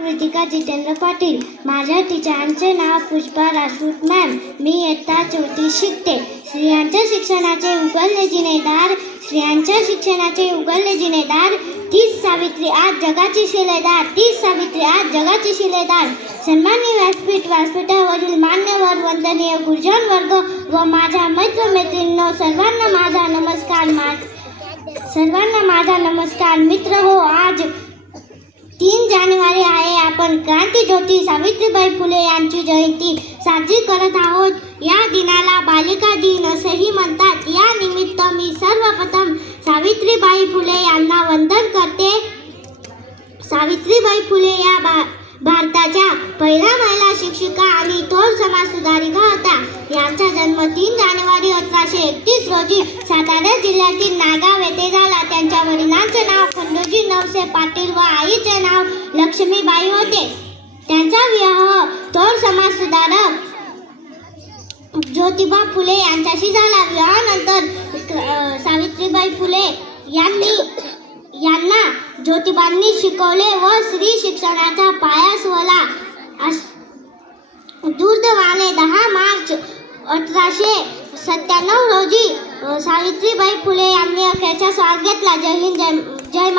कृतिका जितेंद्र पाटील. माझ्या टीचरांचे नाव पुष्पा राजपूत मॅम मी इयत्ता चौथी शिकते. स्त्रियांच्या शिक्षणाचे उघडले जिनेदार. स्त्रियांच्या शिक्षणाचे उघडले जिनेदार. तीच सावित्री आज जगाची शिलेदार. तीच सावित्री आज जगाची शिलेदार. सन्मान्य व्यासपीठ व्यासपीठावरील मान्यवर वंदनीय गुरुजन वर्ग व माझ्या मैत्रमैत्रिणींनो सर्वांना माझा नमस्कार मा सर्वांना माझा नमस्कार मित्र हो आज तीन जानेवारी आहे आपण क्रांतीज्योती सावित्रीबाई फुले यांची जयंती साजरी करत आहोत. या दिनाला बालिका दिन असेही म्हणतात. या निमित्त मी सर्वप्रथम सावित्रीबाई फुले यांना वंदन करते. सावित्रीबाई फुले या भा भारताच्या पहिल्या महिला शिक्षिका आणि थोर समाज सुधारिका होत्या. यांचा जन्म तीन जानेवारी अठराशे एकतीस रोजी सातारा जिल्ह्यातील नागाव येथे झाला. त्यांच्या वडिलांचे नाव खंडू नवसे पाटील व आईचे नाव लक्ष्मीबाई होते. त्यांचा विवाह थोर समाज सुधारक ज्योतिबा फुले यांच्याशी झाला. विवाहानंतर सावित्रीबाई फुले यांनी यांना ज्योतिबांनी शिकवले व स्त्री शिक्षणाचा पाया सोला अस- दुर्दैवाने दहा मार्च अठराशे सत्त्याण्णव रोजी सावित्रीबाई फुले यांनी अखेरचा श्वास घेतला. जय हिंद जय जय